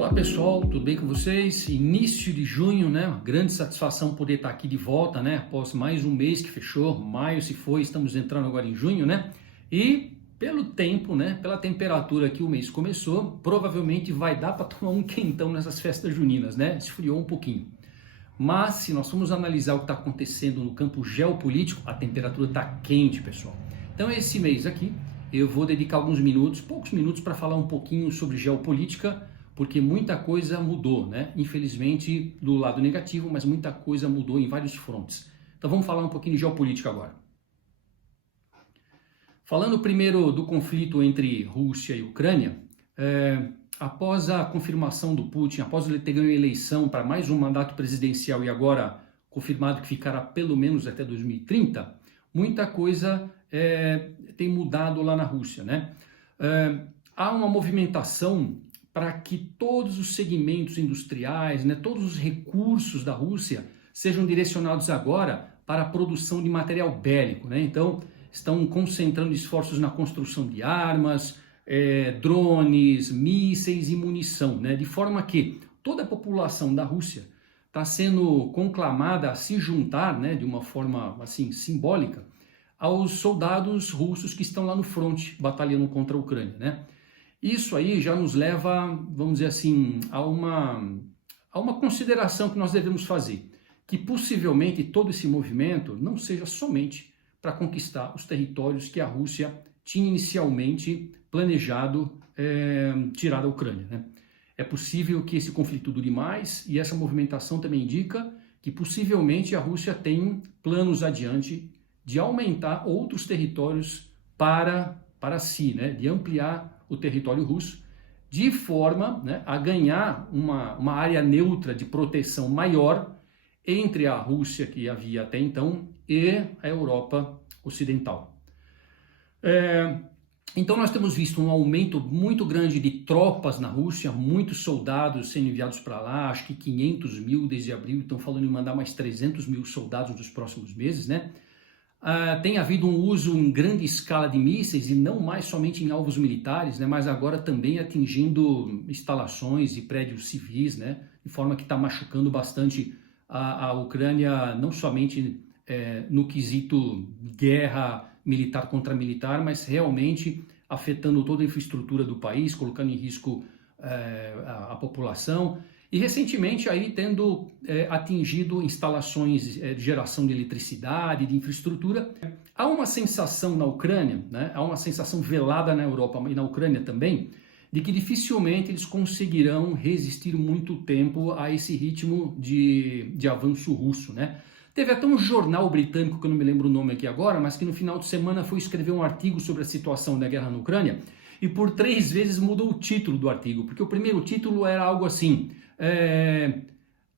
Olá pessoal, tudo bem com vocês? Início de junho, né? Grande satisfação poder estar aqui de volta, né? Após mais um mês que fechou, maio se foi, estamos entrando agora em junho, né? E pelo tempo, né? Pela temperatura que o mês começou, provavelmente vai dar para tomar um quentão nessas festas juninas, né? Esfriou um pouquinho. Mas se nós formos analisar o que está acontecendo no campo geopolítico, a temperatura está quente, pessoal. Então esse mês aqui eu vou dedicar alguns minutos, poucos minutos, para falar um pouquinho sobre geopolítica, porque muita coisa mudou, né? Infelizmente do lado negativo, mas muita coisa mudou em vários frontes. Então vamos falar um pouquinho de geopolítica agora. Falando primeiro do conflito entre Rússia e Ucrânia, após a confirmação do Putin, após ele ter ganho a eleição para mais um mandato presidencial e agora confirmado que ficará pelo menos até 2030, muita coisa tem mudado lá na Rússia, né? Há uma movimentação para que todos os segmentos industriais, né, todos os recursos da Rússia sejam direcionados agora para a produção de material bélico, né? Então, estão concentrando esforços na construção de armas, drones, mísseis e munição, né? De forma que toda a população da Rússia está sendo conclamada a se juntar, né, de uma forma assim simbólica, aos soldados russos que estão lá no fronte batalhando contra a Ucrânia, né? Isso aí já nos leva, vamos dizer assim, a uma consideração que nós devemos fazer, que possivelmente todo esse movimento não seja somente para conquistar os territórios que a Rússia tinha inicialmente planejado tirar da Ucrânia, né? É possível que esse conflito dure mais e essa movimentação também indica que possivelmente a Rússia tem planos adiante de aumentar outros territórios para si, né? De ampliar o território russo, de forma, né, a ganhar uma área neutra de proteção maior entre a Rússia, que havia até então, e a Europa Ocidental. Então nós temos visto um aumento muito grande de tropas na Rússia, muitos soldados sendo enviados para lá, acho que 500 mil desde abril, estão falando em mandar mais 300 mil soldados nos próximos meses, né? Tem havido um uso em grande escala de mísseis e não mais somente em alvos militares, né, mas agora também atingindo instalações e prédios civis, né, de forma que está machucando bastante a Ucrânia, não somente no quesito guerra militar contra militar, mas realmente afetando toda a infraestrutura do país, colocando em risco a população. E recentemente aí tendo atingido instalações de geração de eletricidade, de infraestrutura. Há uma sensação na Ucrânia, né, há uma sensação velada na Europa e na Ucrânia também, de que dificilmente eles conseguirão resistir muito tempo a esse ritmo de avanço russo, né? Teve até um jornal britânico, que eu não me lembro o nome aqui agora, mas que no final de semana foi escrever um artigo sobre a situação da guerra na Ucrânia e por 3 vezes mudou o título do artigo, porque o primeiro título era algo assim: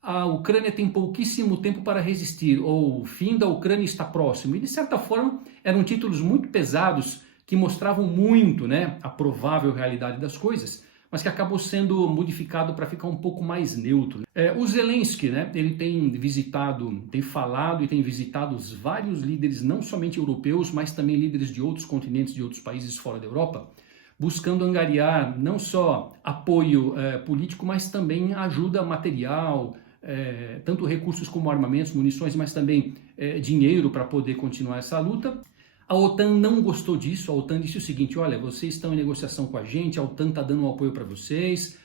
a Ucrânia tem pouquíssimo tempo para resistir, ou o fim da Ucrânia está próximo. E de certa forma eram títulos muito pesados que mostravam muito, né, a provável realidade das coisas, mas que acabou sendo modificado para ficar um pouco mais neutro. O Zelensky, né, ele tem visitado, tem falado e tem visitado os vários líderes, não somente europeus, mas também líderes de outros continentes, de outros países fora da Europa, buscando angariar não só apoio político, mas também ajuda material, tanto recursos como armamentos, munições, mas também dinheiro para poder continuar essa luta. A OTAN não gostou disso. A OTAN disse o seguinte: olha, vocês estão em negociação com a gente, a OTAN está dando um apoio para vocês,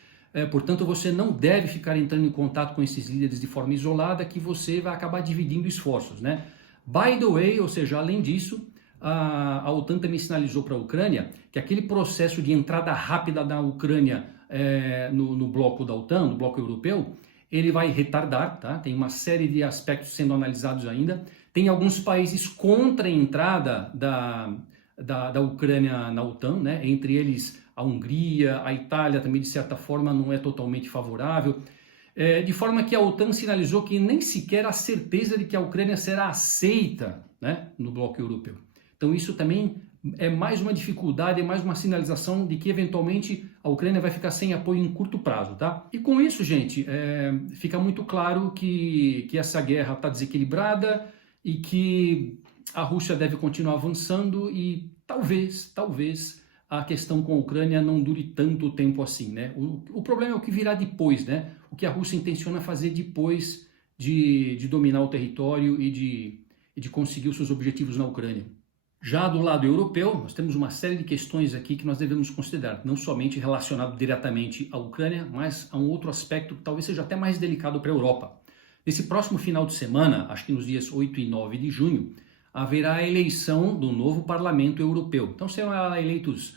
portanto você não deve ficar entrando em contato com esses líderes de forma isolada, que você vai acabar dividindo esforços, né? By the way, ou seja, além disso, a OTAN também sinalizou para a Ucrânia que aquele processo de entrada rápida da Ucrânia no bloco da OTAN, no bloco europeu, ele vai retardar, tá? Tem uma série de aspectos sendo analisados ainda. Tem alguns países contra a entrada da Ucrânia na OTAN, né? Entre eles a Hungria, a Itália também de certa forma não é totalmente favorável. De forma que a OTAN sinalizou que nem sequer há certeza de que a Ucrânia será aceita, né, no bloco europeu. Então isso também é mais uma dificuldade, é mais uma sinalização de que eventualmente a Ucrânia vai ficar sem apoio em curto prazo, tá? E com isso, gente, fica muito claro que essa guerra está desequilibrada e que a Rússia deve continuar avançando e talvez a questão com a Ucrânia não dure tanto tempo assim, né? O problema é o que virá depois, né? O que a Rússia intenciona fazer depois de dominar o território e de conseguir os seus objetivos na Ucrânia. Já do lado europeu, nós temos uma série de questões aqui que nós devemos considerar, não somente relacionado diretamente à Ucrânia, mas a um outro aspecto que talvez seja até mais delicado para a Europa. Nesse próximo final de semana, acho que nos dias 8 e 9 de junho, haverá a eleição do novo Parlamento Europeu. Então serão eleitos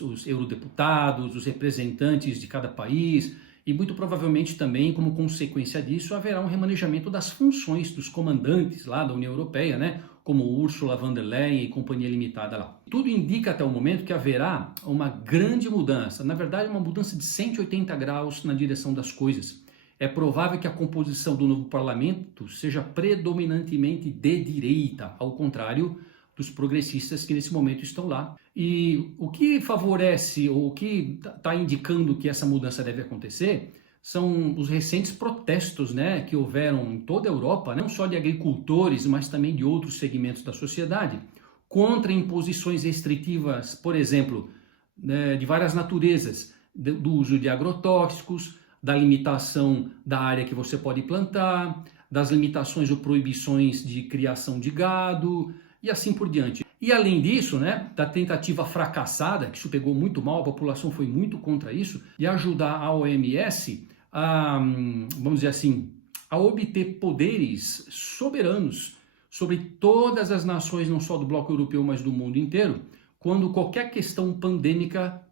os eurodeputados, os representantes de cada país, e muito provavelmente também, como consequência disso, haverá um remanejamento das funções dos comandantes lá da União Europeia, né? Como Ursula von der Leyen e companhia limitada lá. Tudo indica até o momento que haverá uma grande mudança, na verdade uma mudança de 180 graus na direção das coisas. É provável que a composição do novo parlamento seja predominantemente de direita, ao contrário dos progressistas que nesse momento estão lá. E o que favorece, ou o que está indicando que essa mudança deve acontecer, são os recentes protestos, né, que houveram em toda a Europa, não só de agricultores, mas também de outros segmentos da sociedade, contra imposições restritivas, por exemplo, né, de várias naturezas, do uso de agrotóxicos, da limitação da área que você pode plantar, das limitações ou proibições de criação de gado e assim por diante. E além disso, né, da tentativa fracassada, que isso pegou muito mal, a população foi muito contra isso, de ajudar a OMS a, vamos dizer assim, a obter poderes soberanos sobre todas as nações, não só do bloco europeu, mas do mundo inteiro, quando qualquer questão pandêmica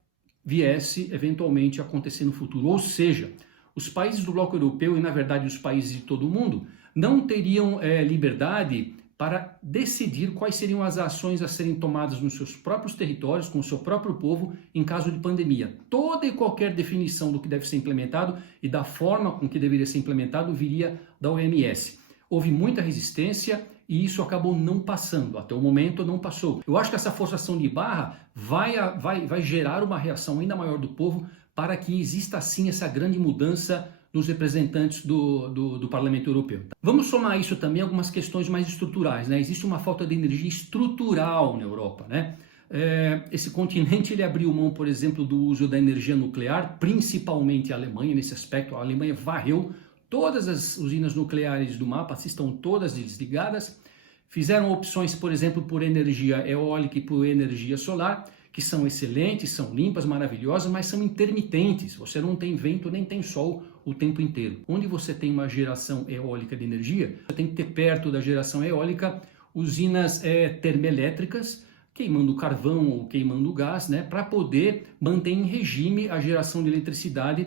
viesse eventualmente a acontecer no futuro. Ou seja, os países do bloco europeu e, na verdade, os países de todo o mundo não teriam liberdade para decidir quais seriam as ações a serem tomadas nos seus próprios territórios, com o seu próprio povo, em caso de pandemia. Toda e qualquer definição do que deve ser implementado e da forma com que deveria ser implementado viria da OMS. Houve muita resistência e isso acabou não passando. Até o momento não passou. Eu acho que essa forçação de barra vai gerar uma reação ainda maior do povo para que exista sim essa grande mudança dos representantes do Parlamento Europeu. Vamos somar a isso também algumas questões mais estruturais, né? Existe uma falta de energia estrutural na Europa, né? Esse continente ele abriu mão, por exemplo, do uso da energia nuclear, principalmente a Alemanha nesse aspecto. A Alemanha varreu todas as usinas nucleares do mapa, estão todas desligadas. Fizeram opções, por exemplo, por energia eólica e por energia solar, que são excelentes, são limpas, maravilhosas, mas são intermitentes. Você não tem vento nem tem sol o tempo inteiro. Onde você tem uma geração eólica de energia, você tem que ter perto da geração eólica usinas termoelétricas, queimando carvão ou queimando gás, né, para poder manter em regime a geração de eletricidade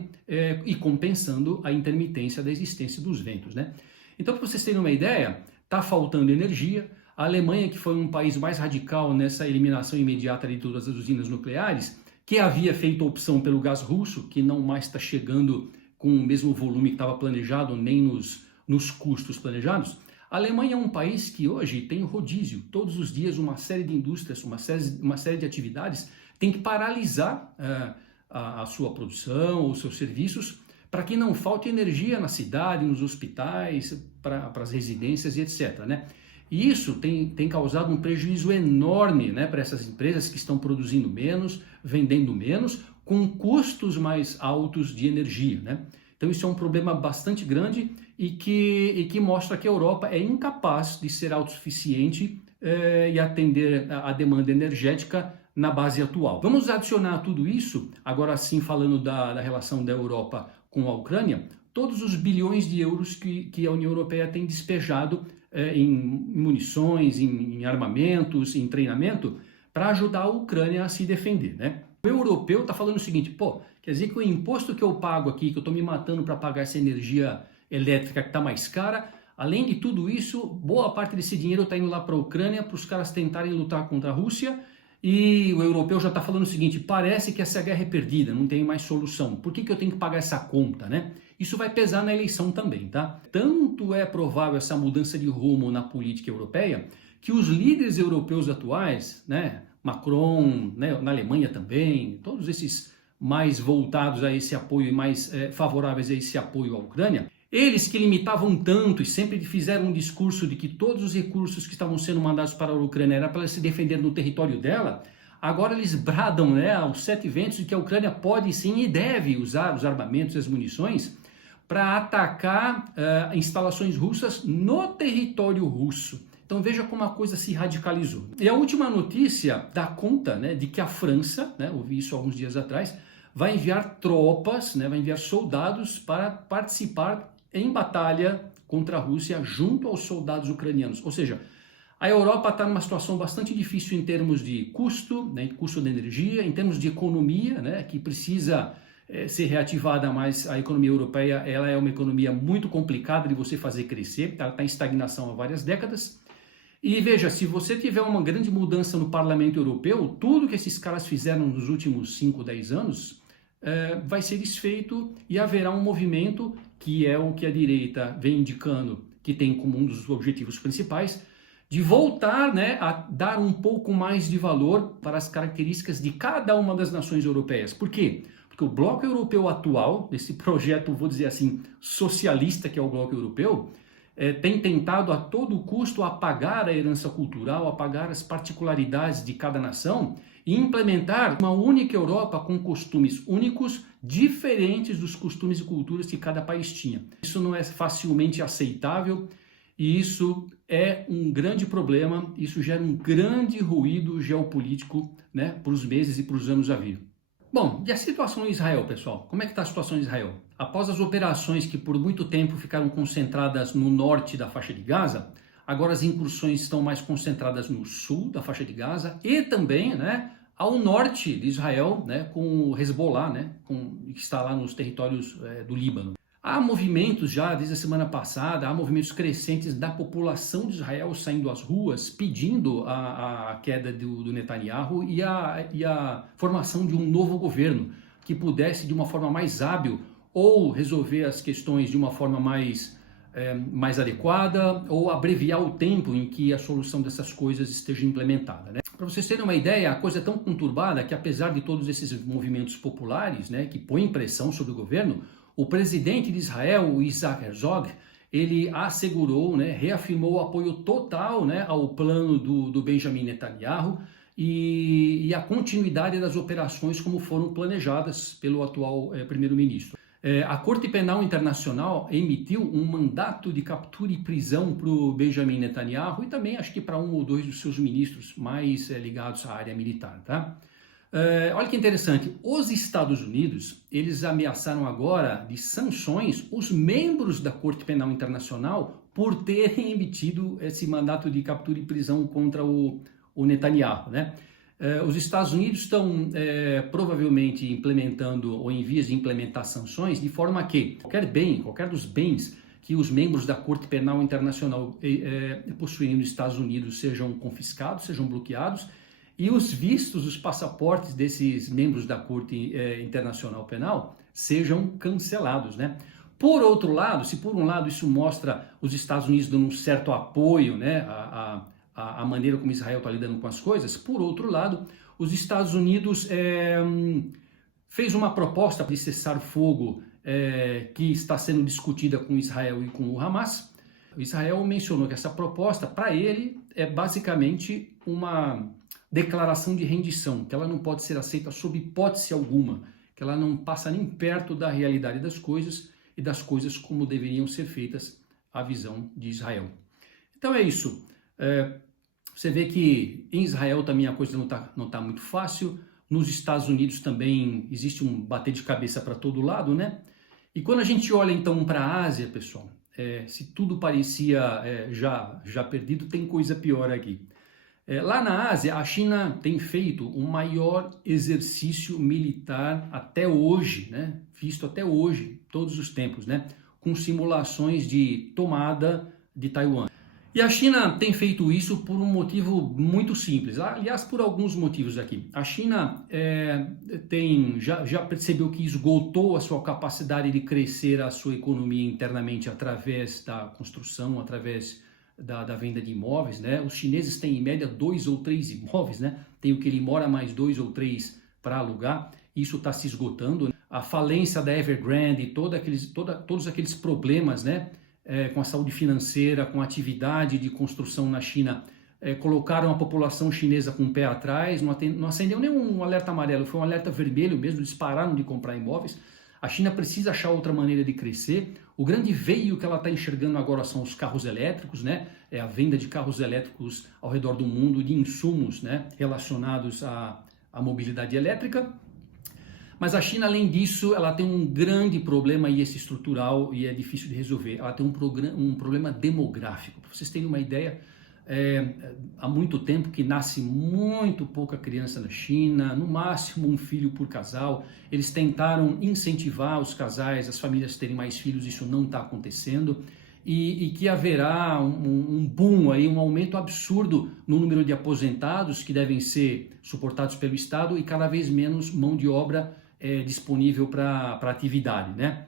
e compensando a intermitência da existência dos ventos, né? Então, para vocês terem uma ideia, está faltando energia. A Alemanha, que foi um país mais radical nessa eliminação imediata de todas as usinas nucleares, que havia feito a opção pelo gás russo, que não mais está chegando com o mesmo volume que estava planejado, nem nos custos planejados. A Alemanha é um país que hoje tem rodízio. Todos os dias uma série de indústrias, uma série de atividades tem que paralisar a sua produção, os seus serviços, para que não falte energia na cidade, nos hospitais, para as residências e etc., né? E isso tem causado um prejuízo enorme, né, para essas empresas que estão produzindo menos, vendendo menos, com custos mais altos de energia, né? Então isso é um problema bastante grande e que mostra que a Europa é incapaz de ser autossuficiente e atender a demanda energética na base atual. Vamos adicionar tudo isso, agora sim falando da relação da Europa com a Ucrânia, todos os bilhões de euros que a União Europeia tem despejado em munições, em armamentos, em treinamento, para ajudar a Ucrânia a se defender, né? O europeu está falando o seguinte, pô, quer dizer que o imposto que eu pago aqui, que eu estou me matando para pagar essa energia elétrica que está mais cara, além de tudo isso, boa parte desse dinheiro está indo lá para a Ucrânia, para os caras tentarem lutar contra a Rússia, e o europeu já está falando o seguinte, parece que essa guerra é perdida, não tem mais solução, por que eu tenho que pagar essa conta, né? Isso vai pesar na eleição também, tá? Tanto é provável essa mudança de rumo na política europeia, que os líderes europeus atuais, né, Macron, né, na Alemanha também, todos esses mais voltados a esse apoio e mais favoráveis a esse apoio à Ucrânia, eles que limitavam tanto e sempre fizeram um discurso de que todos os recursos que estavam sendo mandados para a Ucrânia era para se defender no território dela, agora eles bradam, né, aos sete ventos de que a Ucrânia pode sim e deve usar os armamentos e as munições para atacar instalações russas no território russo. Então veja como a coisa se radicalizou. E a última notícia dá conta, né, de que a França, né, ouvi isso alguns dias atrás, vai enviar tropas, né, vai enviar soldados para participar em batalha contra a Rússia junto aos soldados ucranianos. Ou seja, a Europa está numa situação bastante difícil em termos de custo, né, custo de energia, em termos de economia, né, que precisa ser reativada, mas a economia europeia ela é uma economia muito complicada de você fazer crescer, ela está em estagnação há várias décadas. E veja, se você tiver uma grande mudança no Parlamento Europeu, tudo que esses caras fizeram nos últimos 5, 10 anos vai ser desfeito e haverá um movimento, que é o que a direita vem indicando, que tem como um dos objetivos principais, de voltar, né, a dar um pouco mais de valor para as características de cada uma das nações europeias. Por quê? Porque o bloco europeu atual, esse projeto, vou dizer assim, socialista que é o bloco europeu, tem tentado a todo custo apagar a herança cultural, apagar as particularidades de cada nação e implementar uma única Europa com costumes únicos, diferentes dos costumes e culturas que cada país tinha. Isso não é facilmente aceitável e isso é um grande problema, isso gera um grande ruído geopolítico, né, para os meses e para os anos a vir. Bom, e a situação em Israel, pessoal? Como é que está a situação em Israel? Após as operações que por muito tempo ficaram concentradas no norte da faixa de Gaza, agora as incursões estão mais concentradas no sul da faixa de Gaza e também, né, ao norte de Israel, né, com o Hezbollah, né, que está lá nos territórios do Líbano. Há movimentos já, desde a semana passada, há movimentos crescentes da população de Israel saindo às ruas, pedindo a queda do Netanyahu e a formação de um novo governo que pudesse, de uma forma mais hábil, ou resolver as questões de uma forma mais adequada, ou abreviar o tempo em que a solução dessas coisas esteja implementada, né? Para vocês terem uma ideia, a coisa é tão conturbada que, apesar de todos esses movimentos populares, né, que põem pressão sobre o governo, o presidente de Israel, o Isaac Herzog, ele assegurou, né, reafirmou o apoio total, né, ao plano do Benjamin Netanyahu e a continuidade das operações como foram planejadas pelo atual primeiro-ministro. A Corte Penal Internacional emitiu um mandato de captura e prisão para o Benjamin Netanyahu e também acho que para um ou dois dos seus ministros mais ligados à área militar, tá? Olha que interessante, os Estados Unidos, eles ameaçaram agora de sanções os membros da Corte Penal Internacional por terem emitido esse mandato de captura e prisão contra o Netanyahu, né? Os Estados Unidos estão provavelmente implementando ou em vias de implementar sanções de forma que qualquer dos bens que os membros da Corte Penal Internacional possuem nos Estados Unidos sejam confiscados, sejam bloqueados, e os vistos, os passaportes desses membros da Corte Internacional Penal sejam cancelados, né? Por outro lado, se por um lado isso mostra os Estados Unidos dando um certo apoio, né, à maneira como Israel está lidando com as coisas, por outro lado, os Estados Unidos fez uma proposta de cessar-fogo que está sendo discutida com Israel e com o Hamas. O Israel mencionou que essa proposta, para ele, é basicamente uma declaração de rendição, que ela não pode ser aceita sob hipótese alguma, que ela não passa nem perto da realidade das coisas e das coisas como deveriam ser feitas à visão de Israel. Então é isso. Você vê que em Israel também a coisa não tá muito fácil, nos Estados Unidos também existe um bater de cabeça para todo lado, né? E quando a gente olha então para a Ásia, pessoal, se tudo parecia já perdido, tem coisa pior aqui. Lá na Ásia, a China tem feito o maior exercício militar até hoje, né? Visto até hoje, todos os tempos, né? Com simulações de tomada de Taiwan. E a China tem feito isso por um motivo muito simples, aliás, por alguns motivos aqui. A China já percebeu que esgotou a sua capacidade de crescer a sua economia internamente através da construção, através da venda de imóveis, né? Os chineses têm em média 2 ou 3 imóveis, né? Tem o que ele mora mais 2 ou 3 para alugar, isso está se esgotando, né? A falência da Evergrande, todos aqueles problemas, né? Com a saúde financeira, com a atividade de construção na China, colocaram a população chinesa com o pé atrás, não acendeu nenhum alerta amarelo, foi um alerta vermelho mesmo, eles pararam de comprar imóveis. A China precisa achar outra maneira de crescer. O grande veio que ela está enxergando agora são os carros elétricos, né? É a venda de carros elétricos ao redor do mundo, de insumos, né, relacionados à mobilidade elétrica. Mas a China, além disso, ela tem um grande problema, e esse estrutural, e é difícil de resolver. Ela tem um problema demográfico. Para vocês terem uma ideia, há muito tempo que nasce muito pouca criança na China, no máximo um filho por casal. Eles tentaram incentivar os casais, as famílias a terem mais filhos, isso não está acontecendo. E que haverá um boom, aí, um aumento absurdo no número de aposentados que devem ser suportados pelo Estado e cada vez menos mão de obra disponível para atividade, né?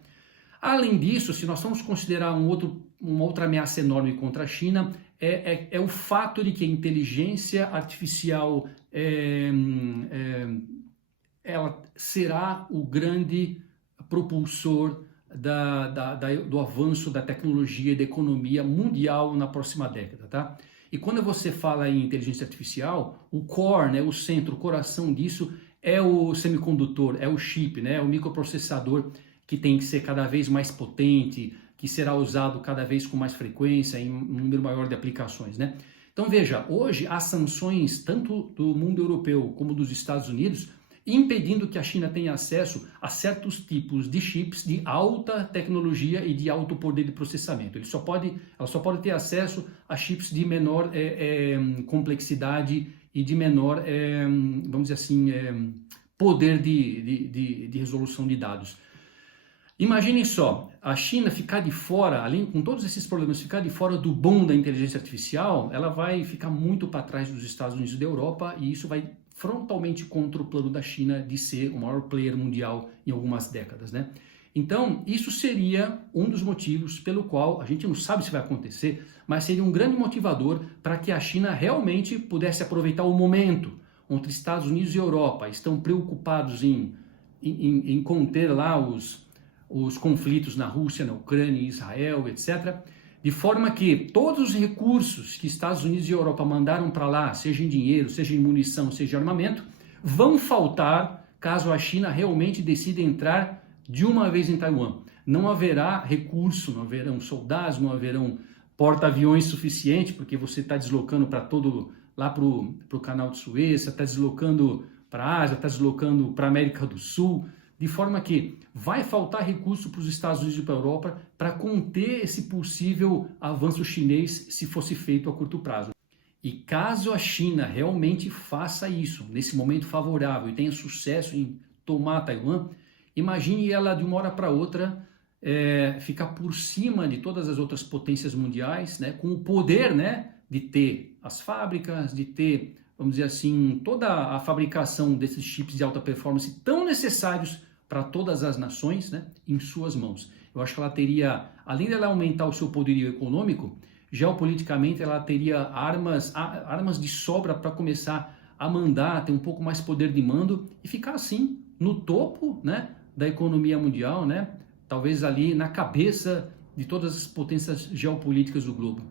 Além disso, se nós vamos considerar uma outra ameaça enorme contra a China, é o fato de que a inteligência artificial ela será o grande propulsor do avanço da tecnologia e da economia mundial na próxima década, tá? E quando você fala em inteligência artificial, o core, né, o centro, o coração disso é o semicondutor, é o chip, né, o microprocessador que tem que ser cada vez mais potente, que será usado cada vez com mais frequência em um número maior de aplicações, né? Então veja, hoje há sanções tanto do mundo europeu como dos Estados Unidos impedindo que a China tenha acesso a certos tipos de chips de alta tecnologia e de alto poder de processamento. Ela só pode ter acesso a chips de menor complexidade e de menor, vamos dizer assim, poder de resolução de dados. Imaginem só, a China ficar de fora, além com todos esses problemas, ficar de fora do boom da inteligência artificial, ela vai ficar muito para trás dos Estados Unidos e da Europa, e isso vai frontalmente contra o plano da China de ser o maior player mundial em algumas décadas, né? Então, isso seria um dos motivos pelo qual, a gente não sabe se vai acontecer, mas seria um grande motivador para que a China realmente pudesse aproveitar o momento onde Estados Unidos e Europa estão preocupados em conter lá os conflitos na Rússia, na Ucrânia, Israel, etc., de forma que todos os recursos que Estados Unidos e Europa mandaram para lá, seja em dinheiro, seja em munição, seja em armamento, vão faltar caso a China realmente decida entrar de uma vez em Taiwan. Não haverá recurso, não haverão soldados, não haverão porta-aviões suficiente, porque você está deslocando lá para o canal de Suez, você está deslocando para a Ásia, está deslocando para a América do Sul, de forma que vai faltar recurso para os Estados Unidos e para a Europa para conter esse possível avanço chinês se fosse feito a curto prazo. E caso a China realmente faça isso, nesse momento favorável, e tenha sucesso em tomar Taiwan, imagine ela de uma hora para outra ficar por cima de todas as outras potências mundiais, né, com o poder, né, de ter as fábricas, de ter, vamos dizer assim, toda a fabricação desses chips de alta performance tão necessários para todas as nações, né, em suas mãos. Eu acho que ela teria, além de ela aumentar o seu poderio econômico, geopoliticamente ela teria armas de sobra para começar a mandar, ter um pouco mais poder de mando e ficar assim no topo, né, da economia mundial, né, talvez ali na cabeça de todas as potências geopolíticas do globo.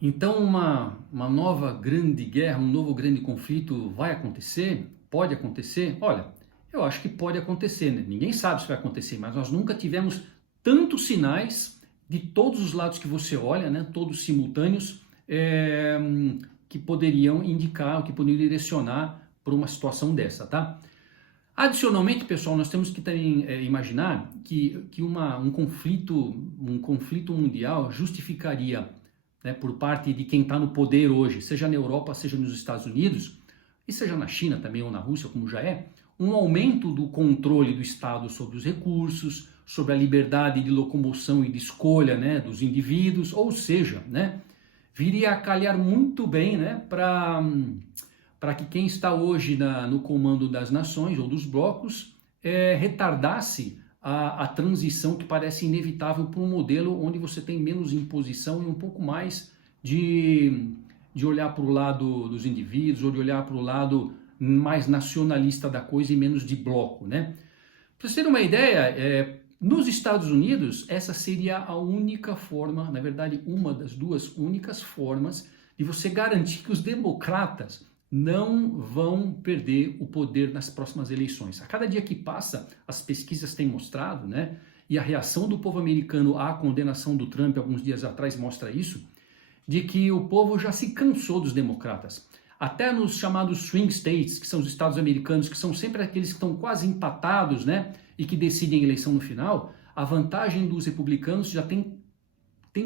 Então uma nova grande guerra, um novo grande conflito vai acontecer? Pode acontecer? Olha, eu acho que pode acontecer, né? Ninguém sabe se vai acontecer, mas nós nunca tivemos tantos sinais de todos os lados que você olha, né? Todos simultâneos, que poderiam indicar, que poderiam direcionar para uma situação dessa, tá? Adicionalmente, pessoal, nós temos que também imaginar que um conflito mundial justificaria, né, por parte de quem está no poder hoje, seja na Europa, seja nos Estados Unidos, e seja na China também ou na Rússia, como já é, um aumento do controle do Estado sobre os recursos, sobre a liberdade de locomoção e de escolha, né, dos indivíduos, ou seja, né, viria a calhar muito bem, né, para que quem está hoje no comando das nações ou dos blocos retardasse a transição que parece inevitável para um modelo onde você tem menos imposição e um pouco mais de olhar para o lado dos indivíduos, ou de olhar para o lado mais nacionalista da coisa e menos de bloco, né? Para vocês terem uma ideia, nos Estados Unidos, essa seria a única forma, na verdade, uma das duas únicas formas de e você garantir que os democratas não vão perder o poder nas próximas eleições. A cada dia que passa, as pesquisas têm mostrado, né, e a reação do povo americano à condenação do Trump alguns dias atrás mostra isso, de que o povo já se cansou dos democratas. Até nos chamados swing states, que são os estados americanos, que são sempre aqueles que estão quase empatados, né, e que decidem a eleição no final, a vantagem dos republicanos já tem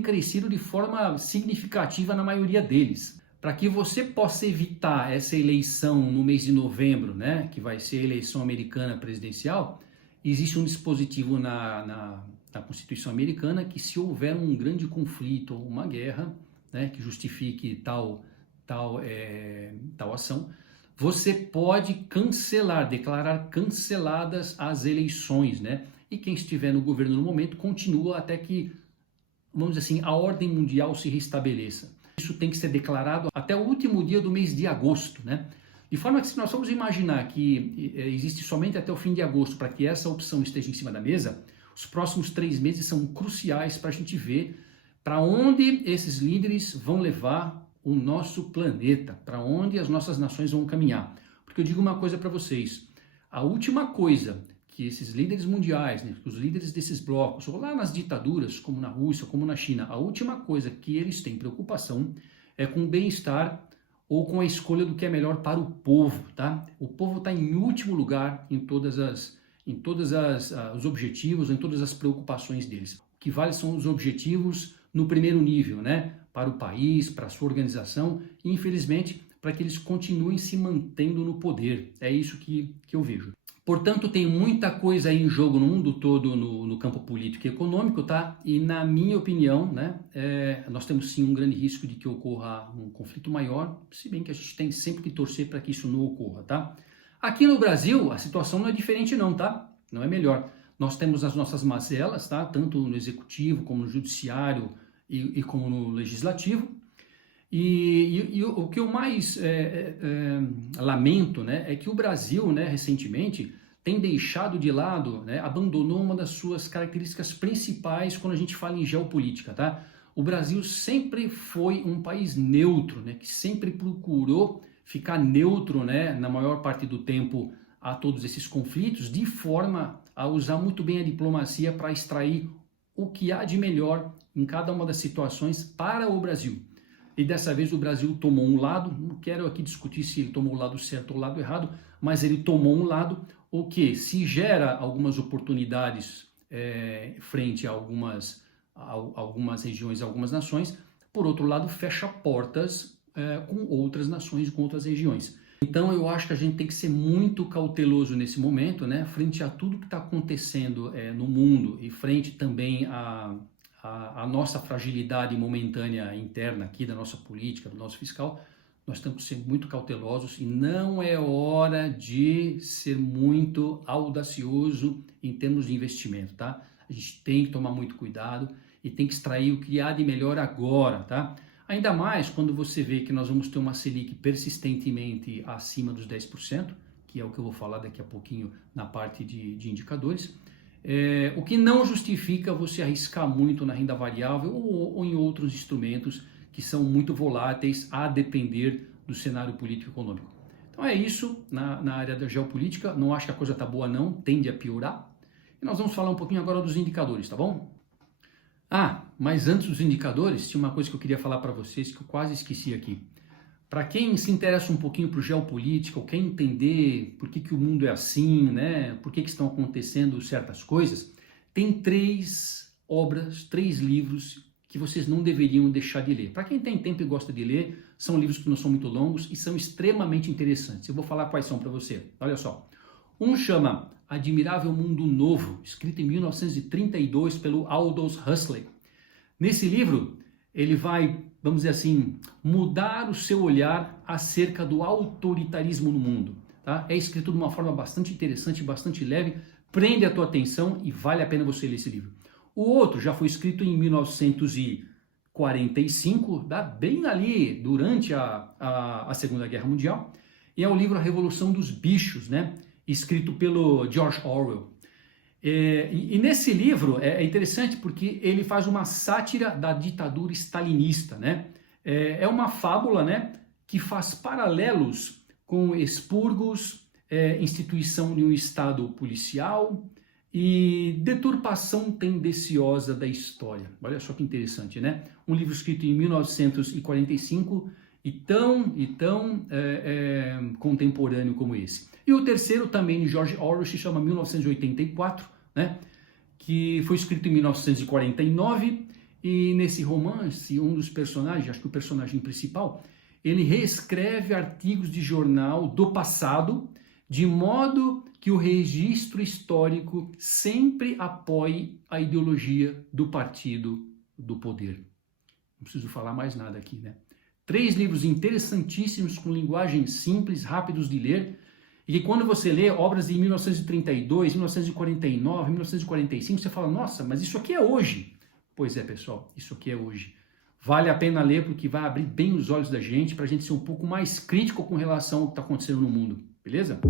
crescido de forma significativa na maioria deles. Para que você possa evitar essa eleição no mês de novembro, né, que vai ser a eleição americana presidencial, existe um dispositivo na Constituição americana que, se houver um grande conflito ou uma guerra, né, que justifique tal ação, você pode cancelar, declarar canceladas as eleições, né? E quem estiver no governo no momento continua até que, vamos dizer assim, a ordem mundial se restabeleça. Isso tem que ser declarado até o último dia do mês de agosto, né? De forma que, se nós formos imaginar que existe somente até o fim de agosto para que essa opção esteja em cima da mesa, os próximos 3 meses são cruciais para a gente ver para onde esses líderes vão levar o nosso planeta, para onde as nossas nações vão caminhar. Porque eu digo uma coisa para vocês, a última coisa que esses líderes mundiais, né, os líderes desses blocos, ou lá nas ditaduras, como na Rússia, como na China, a última coisa que eles têm preocupação é com o bem-estar ou com a escolha do que é melhor para o povo, tá? O povo está em último lugar em todos os objetivos, em todas as preocupações deles. O que vale são os objetivos no primeiro nível, né? Para o país, para a sua organização e, infelizmente, para que eles continuem se mantendo no poder. É isso que eu vejo. Portanto, tem muita coisa aí em jogo no mundo todo, no campo político e econômico, tá? E, na minha opinião, né, nós temos sim um grande risco de que ocorra um conflito maior, se bem que a gente tem sempre que torcer para que isso não ocorra, tá? Aqui no Brasil, a situação não é diferente não, tá? Não é melhor. Nós temos as nossas mazelas, tá? Tanto no executivo como no judiciário e como no legislativo. E o que eu mais lamento, né, é que o Brasil, né, recentemente, tem deixado de lado, né, abandonou uma das suas características principais quando a gente fala em geopolítica, tá? O Brasil sempre foi um país neutro, né, que sempre procurou ficar neutro, né, na maior parte do tempo a todos esses conflitos, de forma a usar muito bem a diplomacia para extrair o que há de melhor em cada uma das situações para o Brasil. E dessa vez o Brasil tomou um lado, não quero aqui discutir se ele tomou o lado certo ou o lado errado, mas ele tomou um lado, o que se gera algumas oportunidades frente a algumas regiões, algumas nações, por outro lado fecha portas com outras nações, com outras regiões. Então eu acho que a gente tem que ser muito cauteloso nesse momento, né, frente a tudo que está acontecendo no mundo e frente também a nossa fragilidade momentânea interna aqui da nossa política, do nosso fiscal. Nós temos que ser muito cautelosos e não é hora de ser muito audacioso em termos de investimento, tá? A gente tem que tomar muito cuidado e tem que extrair o que há de melhor agora, tá? Ainda mais quando você vê que nós vamos ter uma Selic persistentemente acima dos 10%, que é o que eu vou falar daqui a pouquinho na parte de indicadores. O que não justifica você arriscar muito na renda variável ou em outros instrumentos que são muito voláteis a depender do cenário político e econômico. Então é isso na área da geopolítica. Não acho que a coisa está boa não, tende a piorar. E nós vamos falar um pouquinho agora dos indicadores, tá bom? Mas antes dos indicadores, tinha uma coisa que eu queria falar para vocês que eu quase esqueci aqui. Para quem se interessa um pouquinho por geopolítica, ou quer entender por que o mundo é assim, né? Por que estão acontecendo certas coisas, tem 3 obras, 3 livros que vocês não deveriam deixar de ler. Para quem tem tempo e gosta de ler, são livros que não são muito longos e são extremamente interessantes. Eu vou falar quais são para você. Olha só. Um chama Admirável Mundo Novo, escrito em 1932 pelo Aldous Huxley. Nesse livro, ele vai, vamos dizer assim, mudar o seu olhar acerca do autoritarismo no mundo. Tá? É escrito de uma forma bastante interessante, bastante leve, prende a tua atenção e vale a pena você ler esse livro. O outro já foi escrito em 1945, tá? Bem ali durante a Segunda Guerra Mundial, e é o livro A Revolução dos Bichos, né? Escrito pelo George Orwell. E nesse livro é interessante porque ele faz uma sátira da ditadura stalinista, né? É uma fábula, né, que faz paralelos com expurgos, instituição de um Estado policial e deturpação tendenciosa da história. Olha só que interessante, né? Um livro escrito em 1945 e tão contemporâneo como esse. E o terceiro, também de George Orwell, se chama 1984, né? Que foi escrito em 1949, e nesse romance, um dos personagens, acho que o personagem principal, ele reescreve artigos de jornal do passado, de modo que o registro histórico sempre apoie a ideologia do partido do poder. Não preciso falar mais nada aqui, né? 3 livros interessantíssimos, com linguagem simples, rápidos de ler, e que quando você lê obras de 1932, 1949, 1945, você fala, nossa, mas isso aqui é hoje. Pois é, pessoal, isso aqui é hoje. Vale a pena ler porque vai abrir bem os olhos da gente para a gente ser um pouco mais crítico com relação ao que está acontecendo no mundo, beleza?